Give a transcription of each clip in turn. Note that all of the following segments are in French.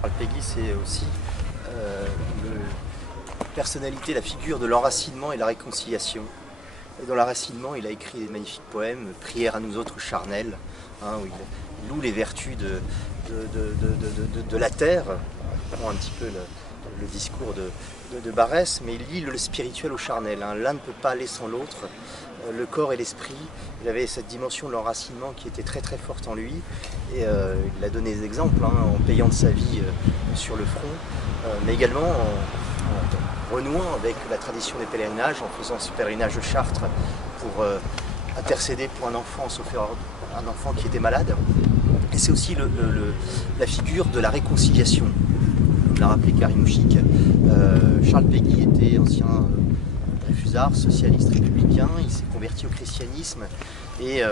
Charles Péguy, c'est aussi la personnalité, la figure de l'enracinement et la réconciliation. Et dans l'enracinement, il a écrit des magnifiques poèmes, Prière à nous autres charnels, où il loue les vertus de la terre. On prend un petit peu le discours de Barès, mais il lie le spirituel au charnel. L'un ne peut pas aller sans l'autre. Le corps et l'esprit, il avait cette dimension de l'enracinement qui était très très forte en lui, et il a donné des exemples en payant de sa vie sur le front, mais également en renouant avec la tradition des pèlerinages, en faisant ce pèlerinage de Chartres pour intercéder pour un enfant, sauf un enfant qui était malade. Et c'est aussi la figure de la réconciliation, comme l'a rappelé Karim Ouchik. Charles Péguy était ancien Dreyfusard, socialiste républicain, il s'est converti au christianisme et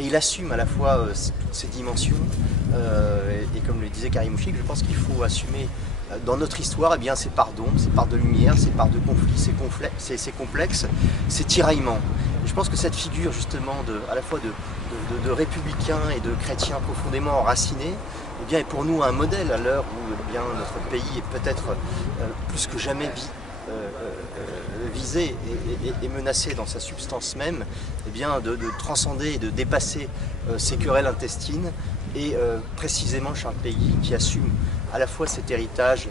il assume à la fois toutes ces dimensions et comme le disait Karim Ouchik, je pense qu'il faut assumer dans notre histoire ces parts d'ombre, ces parts de lumière, ces parts de conflit, ces complexes, ces tiraillements. Et je pense que cette figure justement à la fois de républicains et de chrétiens profondément enracinés est pour nous un modèle à l'heure où notre pays est peut-être plus que jamais visé et menacé dans sa substance même, de transcender et de dépasser ces querelles intestines. Et précisément Charles Péguy qui assume à la fois cet héritage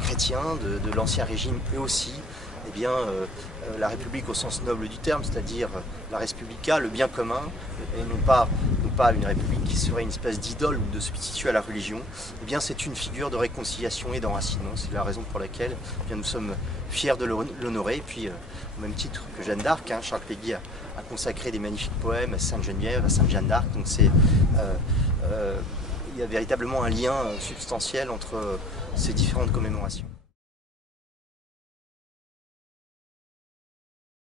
chrétien de l'ancien régime et aussi la République au sens noble du terme, c'est-à-dire la res publica, le bien commun, et non pas une République qui serait une espèce d'idole ou de substitut à la religion. C'est une figure de réconciliation et d'enracinement. C'est la raison pour laquelle nous sommes fiers de l'honorer. Et puis, au même titre que Jeanne d'Arc, Charles Péguy a consacré des magnifiques poèmes à Sainte-Geneviève, à Sainte-Jeanne d'Arc. Donc il y a véritablement un lien substantiel entre ces différentes commémorations.